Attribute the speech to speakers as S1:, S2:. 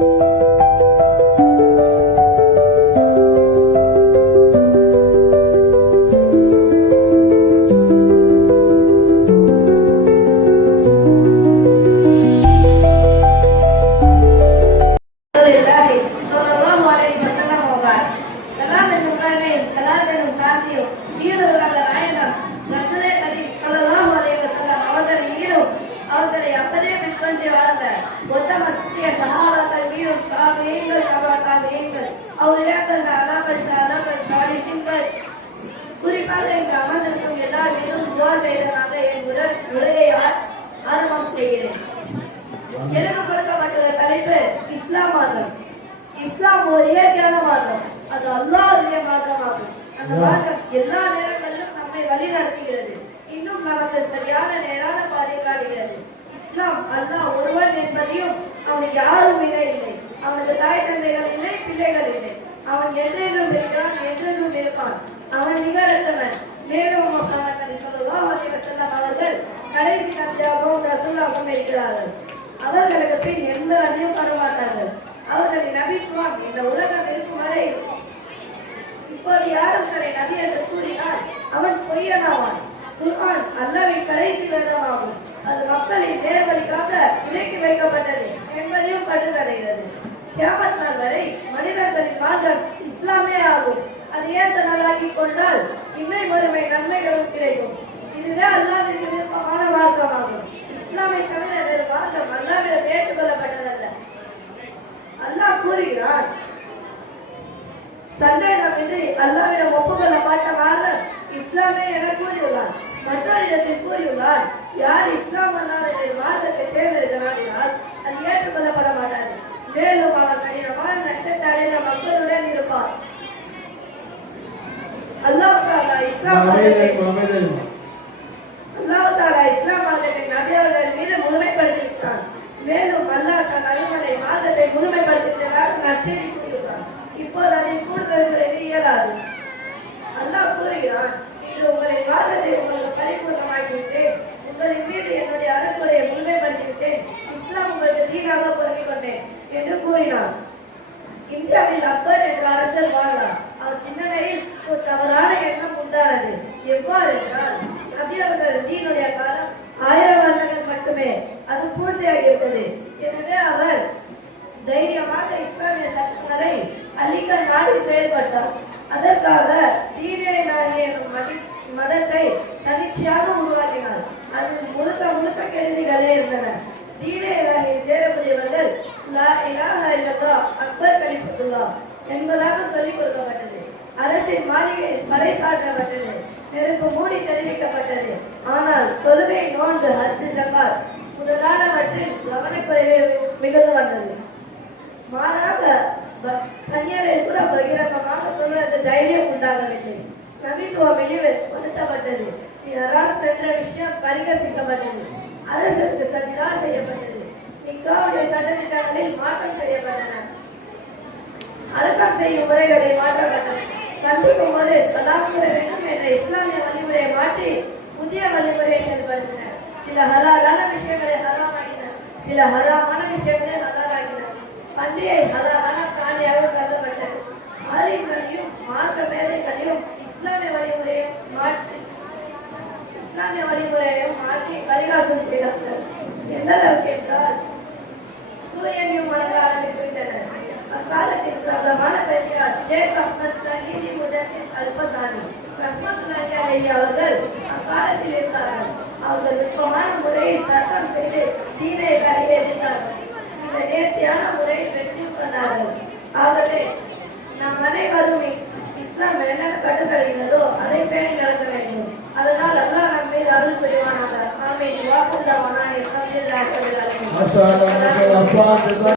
S1: Thank you. குறிப்பாக இங்கு அமர்ந்திருக்கும் எல்லார் மீதும் துவா செய்தனாக என் உடல் உரையை ஆரம்பம் செய்கிறேன். எனக்கு கொடுக்கப்பட்டுள்ள தலைப்பு இஸ்லாம் மார்க்கம். இஸ்லாம் ஒரு இயற்கையான மார்க்கம். அது அல்லாஹ்வுடைய மார்க்கமாகும். அந்த மார்க்கம் எல்லா நேரங்களிலும் நம்மை வழி நடத்துகிறது இன்னும் நமக்கு சரியான நேரான பாதை காட்டுகிறது. இஸ்லாம் அல்லாஹ் ஒருவன் என்பதையும் அவனுக்கு யாரும் இல்லை அவனுக்கு தாய் தந்தைகள் இல்லை பிள்ளைகள் இல்லை. அவன் என்றென்றும் இருக்கிறான் என்றென்றும் இருப்பான் அவன் நிகரத்தவன் மேலும் அவர்கள் கடைசி நபியாகவும் ரசூலாகவும் இருக்கிறார்கள். அவர்களுக்கு பின் எந்த நபியும் வரமாட்டார்கள் அவர்களின் நபித்துவம் இந்த உலகம் இருக்கும் வரை இப்போது யாரும் தன்னை நபி என்று கூறினால் அவன் பொய்யனாவான். குர்ஆன் அல்லாவின் கடைசி வேதமாகும். அது மக்களின் நேர்வழிக்காக விலக்கி வைக்கப்பட்டது என்பதையும் கண்டுதடைகிறது கியாமத் நாள் வரை மனிதர்களின் இதுவே அல்லாவிற்கு விருப்பமான மார்க்கமாகும். இஸ்லாமை தவிர வேறு மார்க்கம் அல்லாவிடம் ஏற்றுக்கொள்ளப்பட்டதல்ல அல்லாஹ் கூறுகிறார் சந்தேகமின்றி அல்லாவிடம் ஒப்புக்கொள்ளப்பட்ட மார்க்கம் இஸ்லாமே என கூறியுள்ளார் மற்றொரு இடத்தில் கூறியுள்ளார் யார் இஸ்லாம் அல்லாத வேறு மார்க்கத்தை தேர்ந்தெடுக்கிறார்கள் அது ஏற்றுக்கொள்ளப்பட மாட்டாது. மேலும் அவர் கடினமான நஷ்டத்தை அடைந்த மக்களுடன் இருப்பார். அல்லாஹ் இஸ்லாம் மதத்தை அல்லாஹ் தஆலா இஸ்லாம் மார்க்கத்தை நபியவர்கள் மீது முழுமைப்படுத்திவிட்டான் மேலும் அல்லாஹ் தன் அருமனை மார்க்கத்தை முழுமைப்படுத்திவிட்டதாக இப்போது அதை கூடுதல்களை இயலாது. அல்லாஹ் கூறுகிறான் இது உங்களின் மார்க்கத்தை உங்களுக்கு பரிபூர்ணமாக்கிவிட்டேன். உங்களின் மீது என்னுடைய அறக்குறையை முழுமைப்படுத்திவிட்டேன். இஸ்லாம் உங்களுக்கு தீனாக பொருந்திக் கொண்டேன் என்று கூறினான். இந்தியாவில் அக்பர் என்ற அரசர் வாழ்ந்தார். அவர் சிந்தனையில் ஒரு தவறான எண்ணம் உண்டானது. எவ்வாறு என்றால் நபி அவர்கள் தீனுடைய காலம் அள்ளிக்கல் நாடி செயல்பட்டார் அதற்காக தீனே நாயி எனும் மதி- மதத்தை தனிச்சையாக உருவாக்கினார் அதில் முழுக்க முழுக்க கெடுதிகளே இருந்தன. தீனே இலாஹியில் சேரக்கூடியவர்கள் லா இலாஹ இல்லல்லாஹ் அக்பர் கலிஃபத்துல்லாஹ் என்பதாக சொல்லிக் கொடுக்கப்பட்டது. அரசின் மாளிகை பறைசாற்றப்பட்டது நெருப்பு மூடி தெரிவிக்கப்பட்டது ஆனால் தொழுகை நோன்பு ஹஜ் ஜகாத் முதலானவற்றில் கவனக்குறைவே மிகுந்த நபித்துவம் இழிவு ஒதுக்கப்பட்டது. இதனால் சென்ற விஷயம் பரிகசிக்கப்பட்டது. அரசுக்கு சதிதா செய்யப்பட்டது. நிக்காவுடைய சட்டத்திட்டங்களில் மாற்றம் செய்யப்பட்டன. அடக்கம் செய்யும் முறைகளை மாற்றப்பட்டன. சந்திக்கும் போது சலாம் கூற வேண்டும் என்ற இஸ்லாமிய வழிமுறையை மாற்றி புதிய வழிமுறையை செயல்படுத்தினர். சில ஹலாலான விஷயங்களை ஹராமாக்கினர் சில ஹராமான விஷயங்களை ஹலாலாக்கினர். பன்றியை ஹலாலான முதலில் அல்பதானி ரஹ்மத்துல்லாஹி அவர்கள் அக்காலத்தில் இருந்தார்கள் அவர்கள் நுட்பமான முறையில் தர்க்கம் செய்து தீனை கரையேற்றினார்கள் இந்த நேர்த்தியான முறையில் வெற்றி கொண்டார்கள். ஆகவே நம் அனைவரும் இஸ்லாம் என்ன கட்டுத்தருகிறதோ அதை பேணி நடக்க வேண்டும். அதனால் அல்லாஹ் நம் மீது அருள் புரிவானாக. ஆமீன். வாக்குள்ளவானா என்